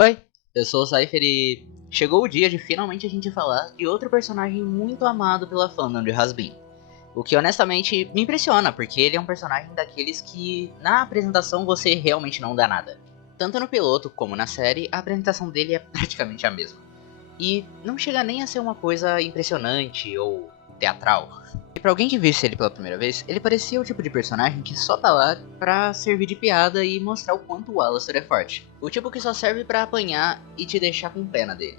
Oi, eu sou o Cypher e chegou o dia de finalmente a gente falar de outro personagem muito amado pela fandom de Hazbin. O que honestamente me impressiona, porque ele é um personagem daqueles que na apresentação você realmente não dá nada. Tanto no piloto como na série, a apresentação dele é praticamente a mesma. E não chega nem a ser uma coisa impressionante ou teatral. E pra alguém que visse ele pela primeira vez, ele parecia o tipo de personagem que só tá lá pra servir de piada e mostrar o quanto o Alastor é forte. O tipo que só serve pra apanhar e te deixar com pena dele.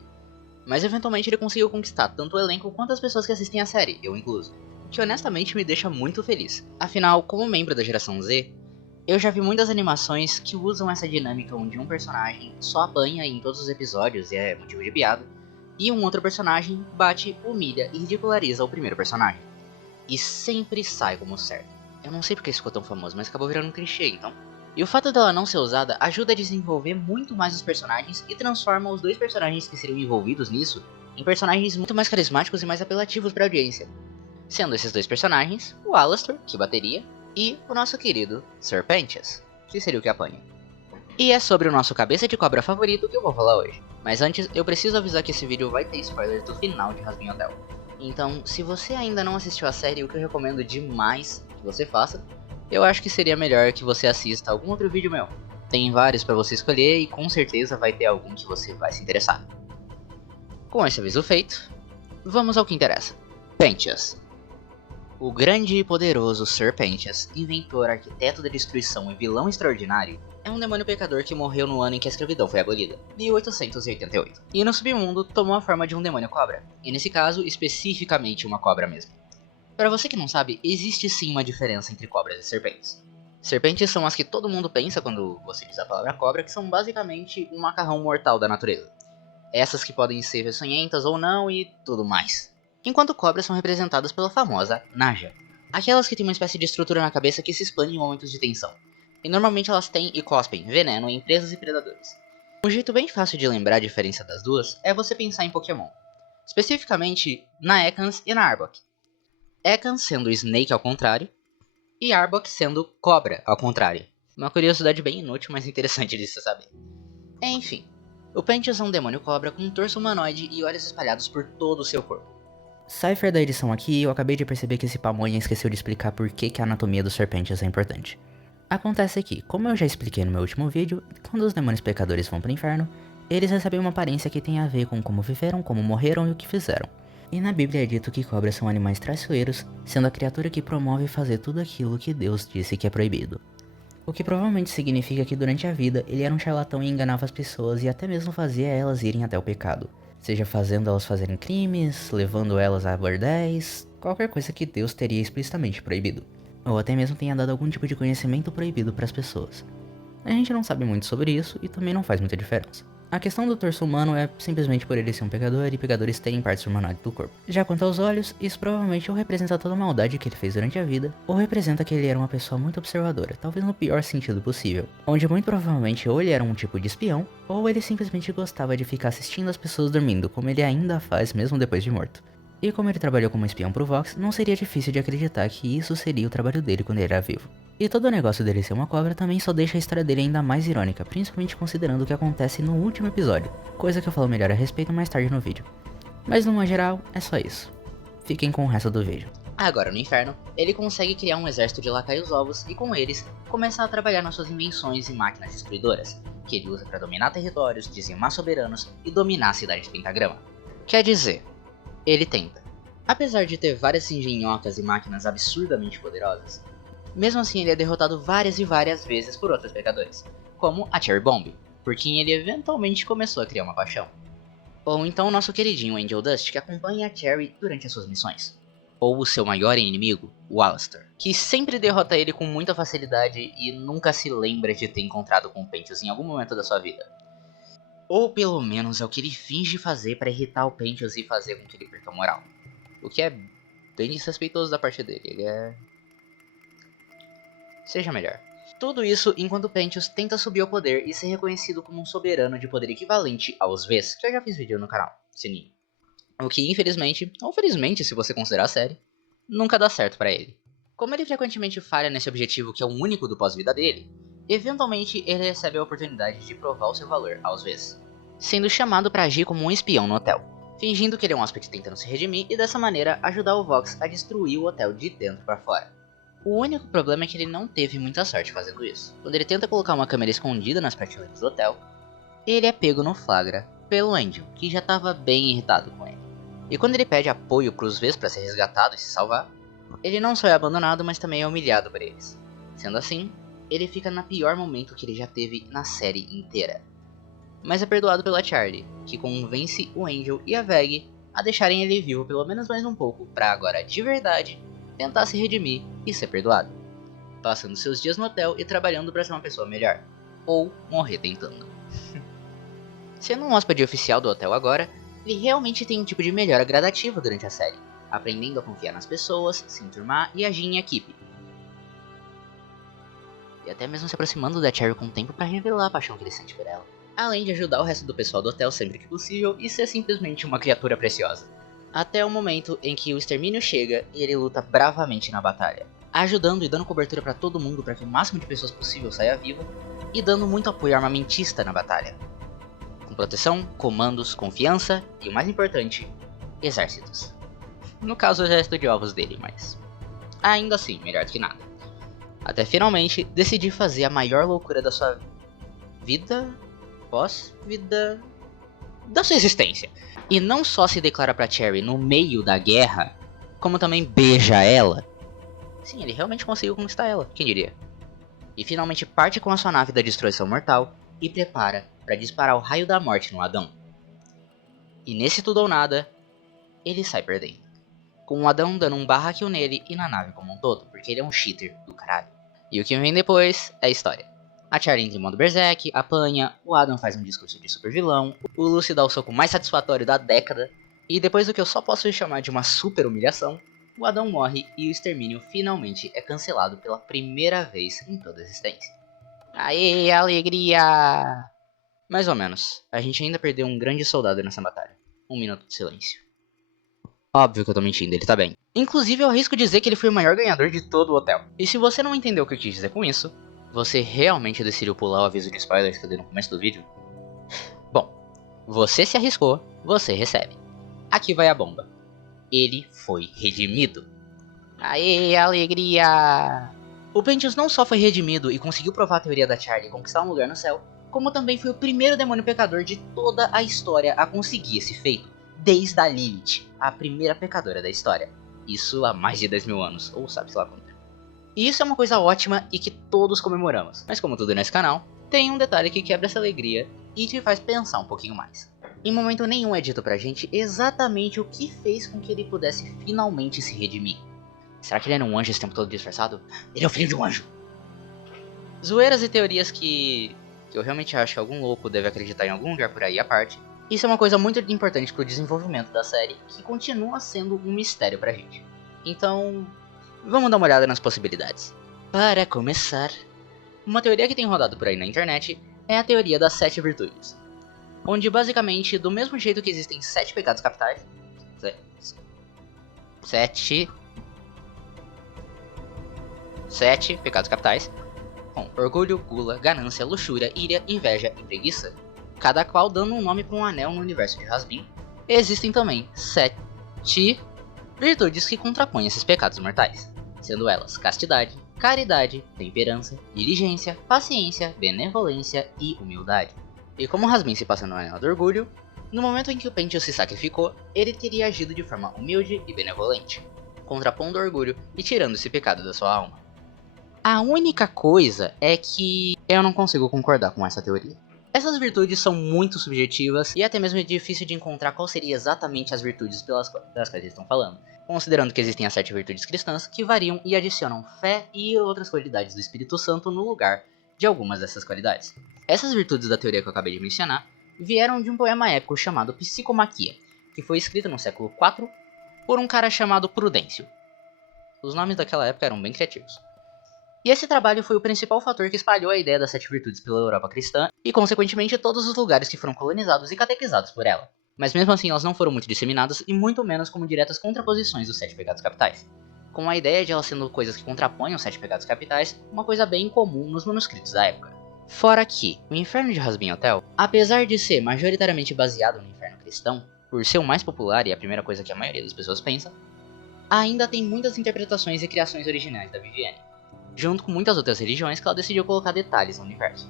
Mas eventualmente ele conseguiu conquistar tanto o elenco quanto as pessoas que assistem a série, eu incluso. O que honestamente me deixa muito feliz. Afinal, como membro da geração Z, eu já vi muitas animações que usam essa dinâmica onde um personagem só apanha em todos os episódios e é motivo de piada, e um outro personagem bate, humilha e ridiculariza o primeiro personagem. E sempre sai como certo. Eu não sei porque isso ficou tão famoso, mas acabou virando um clichê, então. E o fato dela não ser usada ajuda a desenvolver muito mais os personagens e transforma os dois personagens que seriam envolvidos nisso em personagens muito mais carismáticos e mais apelativos para a audiência. Sendo esses dois personagens, o Alastor, que bateria, e o nosso querido Serpentias, que seria o que apanha. E é sobre o nosso cabeça de cobra favorito que eu vou falar hoje. Mas antes, eu preciso avisar que esse vídeo vai ter spoilers do final de Hazbin Hotel. Então, se você ainda não assistiu a série, o que eu recomendo demais que você faça, eu acho que seria melhor que você assista algum outro vídeo meu. Tem vários para você escolher e com certeza vai ter algum que você vai se interessar. Com esse aviso feito, vamos ao que interessa. Pentias. O grande e poderoso Sir Pentias, inventor, arquiteto da destruição e vilão extraordinário, é um demônio pecador que morreu no ano em que a escravidão foi abolida, 1888, e no submundo tomou a forma de um demônio cobra, e nesse caso, especificamente uma cobra mesmo. Para você que não sabe, existe sim uma diferença entre cobras e serpentes. Serpentes são as que todo mundo pensa quando você diz a palavra cobra, que são basicamente um macarrão mortal da natureza. Essas que podem ser peçonhentas ou não e tudo mais. Enquanto cobras são representadas pela famosa Naja, aquelas que têm uma espécie de estrutura na cabeça que se expande em momentos de tensão. E normalmente elas têm e cospem veneno em presas e predadores. Um jeito bem fácil de lembrar a diferença das duas é você pensar em Pokémon. Especificamente na Ekans e na Arbok. Ekans sendo Snake ao contrário, e Arbok sendo Cobra ao contrário. Uma curiosidade bem inútil, mas interessante de se saber. Enfim, o Pentious é um demônio cobra com um torso humanoide e olhos espalhados por todo o seu corpo. Cypher da edição aqui, eu acabei de perceber que esse pamonha esqueceu de explicar por que a anatomia dos serpentes é importante. Acontece que, como eu já expliquei no meu último vídeo, quando os demônios pecadores vão pro inferno, eles recebem uma aparência que tem a ver com como viveram, como morreram e o que fizeram. E na Bíblia é dito que cobras são animais traiçoeiros, sendo a criatura que promove fazer tudo aquilo que Deus disse que é proibido. O que provavelmente significa que durante a vida ele era um charlatão e enganava as pessoas e até mesmo fazia elas irem até o pecado. Seja fazendo elas fazerem crimes, levando elas a bordéis, qualquer coisa que Deus teria explicitamente proibido. Ou até mesmo tenha dado algum tipo de conhecimento proibido para as pessoas. A gente não sabe muito sobre isso e também não faz muita diferença. A questão do torso humano é simplesmente por ele ser um pecador e pecadores terem partes humanoides do corpo. Já quanto aos olhos, isso provavelmente ou representa toda a maldade que ele fez durante a vida, ou representa que ele era uma pessoa muito observadora, talvez no pior sentido possível, onde muito provavelmente ou ele era um tipo de espião, ou ele simplesmente gostava de ficar assistindo as pessoas dormindo, como ele ainda faz mesmo depois de morto. E como ele trabalhou como espião pro Vox, não seria difícil de acreditar que isso seria o trabalho dele quando ele era vivo. E todo o negócio dele ser uma cobra também só deixa a história dele ainda mais irônica, principalmente considerando o que acontece no último episódio, coisa que eu falo melhor a respeito mais tarde no vídeo. Mas numa geral, é só isso. Fiquem com o resto do vídeo. Agora no inferno, ele consegue criar um exército de lacaios ovos e com eles, começa a trabalhar nas suas invenções e máquinas destruidoras, que ele usa para dominar territórios, dizimar soberanos e dominar a cidade de Pentagrama. Quer dizer, ele tenta. Apesar de ter várias engenhocas e máquinas absurdamente poderosas, mesmo assim ele é derrotado várias e várias vezes por outros pecadores, como a Cherry Bomb, por quem ele eventualmente começou a criar uma paixão. Ou então o nosso queridinho Angel Dust, que acompanha a Cherry durante as suas missões. Ou o seu maior inimigo, o Alastor, que sempre derrota ele com muita facilidade e nunca se lembra de ter encontrado com o Pentious em algum momento da sua vida. Ou pelo menos é o que ele finge fazer para irritar o Pentious e fazer com que ele perca a moral. O que é bem desrespeitoso da parte dele, ele é... Seja melhor. Tudo isso enquanto Pentious tenta subir ao poder e ser reconhecido como um soberano de poder equivalente aos Vs, que eu já fiz vídeo no canal, sininho. O que infelizmente, ou felizmente se você considerar a série, nunca dá certo pra ele. Como ele frequentemente falha nesse objetivo que é o único do pós-vida dele, eventualmente ele recebe a oportunidade de provar o seu valor aos Vs. sendo chamado para agir como um espião no hotel, fingindo que ele é um hóspede tentando se redimir e dessa maneira ajudar o Vox a destruir o hotel de dentro para fora. O único problema é que ele não teve muita sorte fazendo isso. Quando ele tenta colocar uma câmera escondida nas prateleiras do hotel, ele é pego no flagra pelo Angel, que já estava bem irritado com ele. E quando ele pede apoio para os Vs para ser resgatado e se salvar, ele não só é abandonado, mas também é humilhado por eles. Sendo assim, ele fica no pior momento que ele já teve na série inteira. Mas é perdoado pela Charlie, que convence o Angel e a Veg a deixarem ele vivo pelo menos mais um pouco, para agora de verdade tentar se redimir e ser perdoado, passando seus dias no hotel e trabalhando para ser uma pessoa melhor, ou morrer tentando. Sendo um hóspede oficial do hotel agora, ele realmente tem um tipo de melhora gradativa durante a série, aprendendo a confiar nas pessoas, se enturmar e agir em equipe. E até mesmo se aproximando da Cherry com o tempo para revelar a paixão que ele sente por ela. Além de ajudar o resto do pessoal do hotel sempre que possível e ser simplesmente uma criatura preciosa. Até o momento em que o extermínio chega e ele luta bravamente na batalha, ajudando e dando cobertura para todo mundo para que o máximo de pessoas possível saia viva, e dando muito apoio armamentista na batalha. Com proteção, comandos, confiança e o mais importante, exércitos. No caso o exército de ovos dele, mas ainda assim, melhor do que nada. Até finalmente decidir fazer a maior loucura da sua vida, pós-vida, da sua existência. E não só se declara pra Cherry no meio da guerra, como também beija ela. Sim, ele realmente conseguiu conquistar ela, quem diria. E finalmente parte com a sua nave da destruição mortal e prepara para disparar o raio da morte no Adão. E nesse tudo ou nada, ele sai perdendo, com o Adão dando um barraquinho nele e na nave como um todo, porque ele é um cheater do caralho. E o que vem depois é história. A Charlie entra em modo Berserk, apanha, o Adam faz um discurso de super vilão, o Lucy dá o soco mais satisfatório da década, e depois do que eu só posso chamar de uma super humilhação, o Adão morre e o extermínio finalmente é cancelado pela primeira vez em toda a existência. Aê, alegria! Mais ou menos, a gente ainda perdeu um grande soldado nessa batalha. 1 minuto de silêncio. Óbvio que eu tô mentindo, ele tá bem. Inclusive eu arrisco dizer que ele foi o maior ganhador de todo o hotel. E se você não entendeu o que eu quis dizer com isso, você realmente decidiu pular o aviso de spoilers que eu dei no começo do vídeo? Bom, você se arriscou, você recebe. Aqui vai a bomba. Ele foi redimido. Aê, alegria! O Pentious não só foi redimido e conseguiu provar a teoria da Charlie e conquistar um lugar no céu, como também foi o primeiro demônio pecador de toda a história a conseguir esse feito, desde a Lilith, a primeira pecadora da história. Isso há mais de 10.000 anos, ou sabe-se lá quanto tempo. E isso é uma coisa ótima e que todos comemoramos, mas como tudo nesse canal, tem um detalhe que quebra essa alegria e te faz pensar um pouquinho mais. Em momento nenhum é dito pra gente exatamente o que fez com que ele pudesse finalmente se redimir. Será que ele era um anjo esse tempo todo disfarçado? Ele é o filho de um anjo! Zoeiras e teorias que eu realmente acho que algum louco deve acreditar em algum lugar por aí à parte. Isso é uma coisa muito importante pro desenvolvimento da série, que continua sendo um mistério pra gente. Então, vamos dar uma olhada nas possibilidades. Para começar, uma teoria que tem rodado por aí na internet é a teoria das 7 virtudes. Onde basicamente, do mesmo jeito que existem 7 pecados capitais... 7 pecados capitais, com orgulho, gula, ganância, luxúria, ira, inveja e preguiça, cada qual dando um nome para um anel no universo de Hasbin, existem também 7 virtudes que contrapõem esses pecados mortais, sendo elas castidade, caridade, temperança, diligência, paciência, benevolência e humildade. E como Hasbin se passa no anel do orgulho, no momento em que o Pentious se sacrificou, ele teria agido de forma humilde e benevolente, contrapondo o orgulho e tirando esse pecado da sua alma. A única coisa é que eu não consigo concordar com essa teoria. Essas virtudes são muito subjetivas e até mesmo é difícil de encontrar qual seria exatamente as virtudes das quais eles estão falando, considerando que existem as 7 virtudes cristãs que variam e adicionam fé e outras qualidades do Espírito Santo no lugar de algumas dessas qualidades. Essas virtudes da teoria que eu acabei de mencionar vieram de um poema épico chamado Psicomaquia, que foi escrito no século IV por um cara chamado Prudêncio. Os nomes daquela época eram bem criativos. E esse trabalho foi o principal fator que espalhou a ideia das 7 virtudes pela Europa cristã e, consequentemente, todos os lugares que foram colonizados e catequizados por ela. Mas mesmo assim, elas não foram muito disseminadas e muito menos como diretas contraposições dos 7 pecados capitais, com a ideia de elas sendo coisas que contrapõem os 7 pecados capitais, uma coisa bem comum nos manuscritos da época. Fora que o Inferno de Hazbin Hotel, apesar de ser majoritariamente baseado no Inferno cristão, por ser o mais popular e a primeira coisa que a maioria das pessoas pensa, ainda tem muitas interpretações e criações originais da Vivienne, junto com muitas outras religiões que ela decidiu colocar detalhes no universo.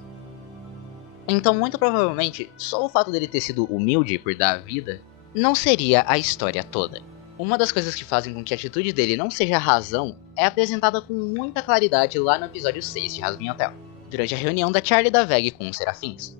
Então, muito provavelmente, só o fato dele ter sido humilde por dar a vida não seria a história toda. Uma das coisas que fazem com que a atitude dele não seja razão é apresentada com muita claridade lá no episódio 6 de Hazbin Hotel, durante a reunião da Charlie e da Veg com os Serafins,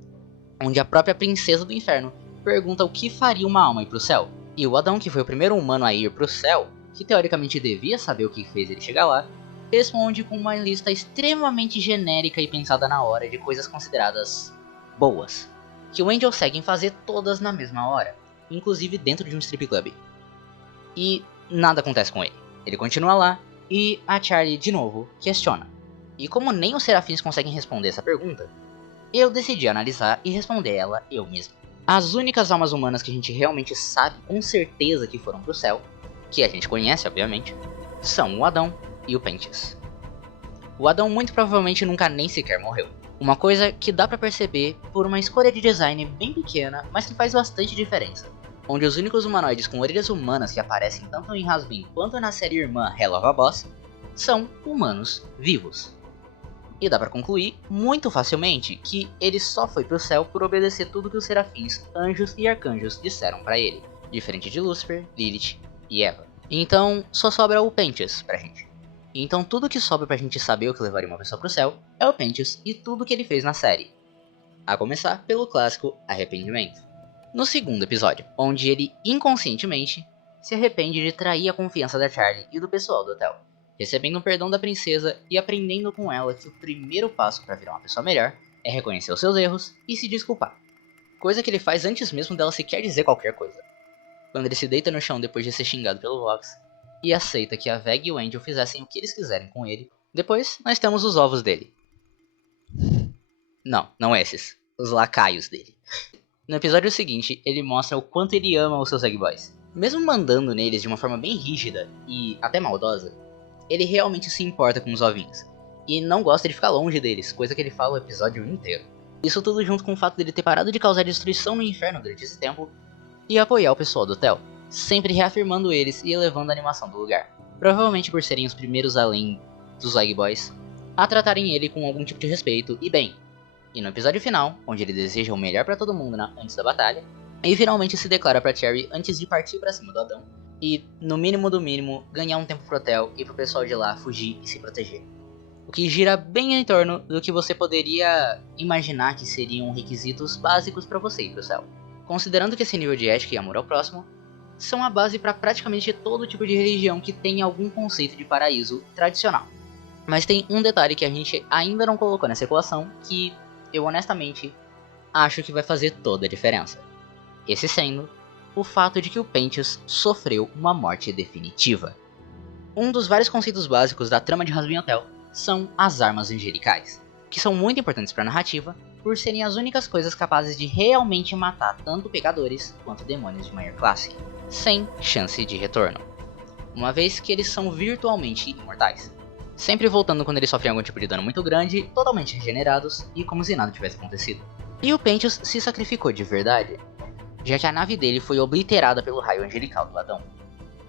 onde a própria princesa do inferno pergunta o que faria uma alma ir pro céu, e o Adão, que foi o primeiro humano a ir pro céu, que teoricamente devia saber o que fez ele chegar lá, responde com uma lista extremamente genérica e pensada na hora de coisas consideradas boas, que o Angel segue em fazer todas na mesma hora, inclusive dentro de um strip club. E nada acontece com ele. Ele continua lá e a Charlie de novo questiona. E como nem os Serafins conseguem responder essa pergunta, eu decidi analisar e responder ela eu mesmo. As únicas almas humanas que a gente realmente sabe com certeza que foram pro céu, que a gente conhece obviamente, são o Adão e o Pentious. O Adão muito provavelmente nunca nem sequer morreu. Uma coisa que dá pra perceber por uma escolha de design bem pequena, mas que faz bastante diferença. Onde os únicos humanoides com orelhas humanas que aparecem tanto em Hazbin quanto na série irmã Hell of a Boss são humanos vivos. E dá pra concluir muito facilmente que ele só foi pro céu por obedecer tudo que os serafins, anjos e arcanjos disseram pra ele, diferente de Lúcifer, Lilith e Eva. Então só sobra o Pentious pra gente. Então tudo que sobra pra gente saber o que levaria uma pessoa pro céu é o Pentious e tudo que ele fez na série. A começar pelo clássico arrependimento. No segundo episódio, onde ele inconscientemente se arrepende de trair a confiança da Charlie e do pessoal do hotel, recebendo o perdão da princesa e aprendendo com ela que o primeiro passo para virar uma pessoa melhor é reconhecer os seus erros e se desculpar. Coisa que ele faz antes mesmo dela sequer dizer qualquer coisa. Quando ele se deita no chão depois de ser xingado pelo Vox e aceita que a Veg e o Angel fizessem o que eles quiserem com ele, depois nós temos os ovos dele. Não esses, os lacaios dele. No episódio seguinte, ele mostra o quanto ele ama os seus Egg Boys. Mesmo mandando neles de uma forma bem rígida e até maldosa, ele realmente se importa com os ovinhos, e não gosta de ficar longe deles, coisa que ele fala o episódio inteiro. Isso tudo junto com o fato dele ter parado de causar destruição no inferno durante esse tempo, e apoiar o pessoal do hotel, sempre reafirmando eles e elevando a animação do lugar. Provavelmente por serem os primeiros além dos Egg Boys, a tratarem ele com algum tipo de respeito e bem. E no episódio final, onde ele deseja o melhor pra todo mundo antes da batalha, ele finalmente se declara pra Cherry antes de partir pra cima do Adão, e, no mínimo do mínimo, ganhar um tempo pro hotel e pro pessoal de lá fugir e se proteger. O que gira bem em torno do que você poderia imaginar que seriam requisitos básicos pra você ir pro céu. Considerando que esse nível de ética e amor ao próximo são a base pra praticamente todo tipo de religião que tem algum conceito de paraíso tradicional. Mas tem um detalhe que a gente ainda não colocou nessa equação que eu honestamente acho que vai fazer toda a diferença. Esse sendo o fato de que o Pentious sofreu uma morte definitiva. Um dos vários conceitos básicos da trama de Hazbin Hotel são as armas angelicais, que são muito importantes para a narrativa por serem as únicas coisas capazes de realmente matar tanto pecadores quanto demônios de maior classe, sem chance de retorno, uma vez que eles são virtualmente imortais, sempre voltando quando eles sofrem algum tipo de dano muito grande, totalmente regenerados e como se nada tivesse acontecido. E o Pentious se sacrificou de verdade, já que a nave dele foi obliterada pelo raio angelical do Adão.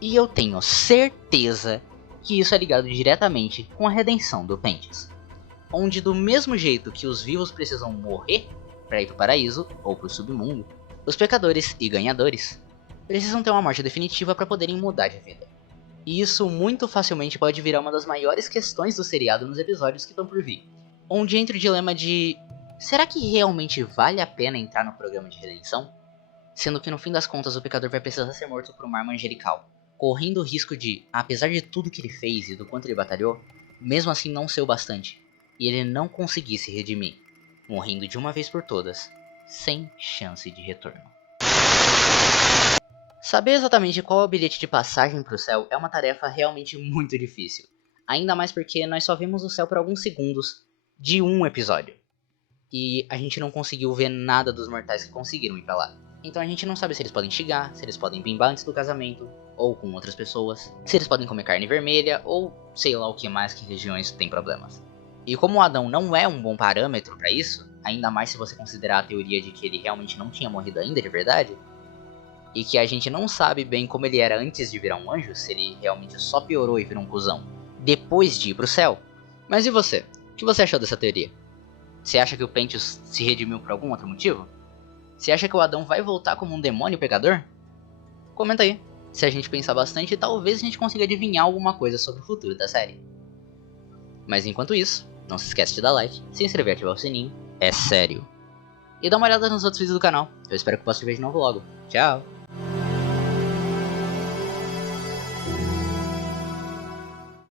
E eu tenho certeza que isso é ligado diretamente com a redenção do Pentious, onde do mesmo jeito que os vivos precisam morrer para ir para o paraíso ou para o submundo, os pecadores e ganhadores precisam ter uma morte definitiva para poderem mudar de vida. E isso muito facilmente pode virar uma das maiores questões do seriado nos episódios que estão por vir, onde entra o dilema de: será que realmente vale a pena entrar no programa de redenção? Sendo que no fim das contas o pecador vai precisar ser morto por uma arma angelical, correndo o risco de, apesar de tudo que ele fez e do quanto ele batalhou, mesmo assim não ser o bastante, e ele não conseguir se redimir, morrendo de uma vez por todas, sem chance de retorno. Saber exatamente qual é o bilhete de passagem para o céu é uma tarefa realmente muito difícil, ainda mais porque nós só vimos o céu por alguns segundos de um episódio, e a gente não conseguiu ver nada dos mortais que conseguiram ir pra lá. Então a gente não sabe se eles podem chegar, se eles podem bimbar antes do casamento, ou com outras pessoas, se eles podem comer carne vermelha, ou sei lá o que mais que regiões têm problemas. E como o Adão não é um bom parâmetro para isso, ainda mais se você considerar a teoria de que ele realmente não tinha morrido ainda de verdade, e que a gente não sabe bem como ele era antes de virar um anjo, se ele realmente só piorou e virou um cuzão depois de ir pro céu. Mas e você? O que você achou dessa teoria? Você acha que o Pentious se redimiu por algum outro motivo? Você acha que o Adão vai voltar como um demônio pegador? Comenta aí. Se a gente pensar bastante, talvez a gente consiga adivinhar alguma coisa sobre o futuro da série. Mas enquanto isso, não se esquece de dar like, se inscrever e ativar o sininho. É sério. E dá uma olhada nos outros vídeos do canal. Eu espero que possa te ver de novo logo. Tchau!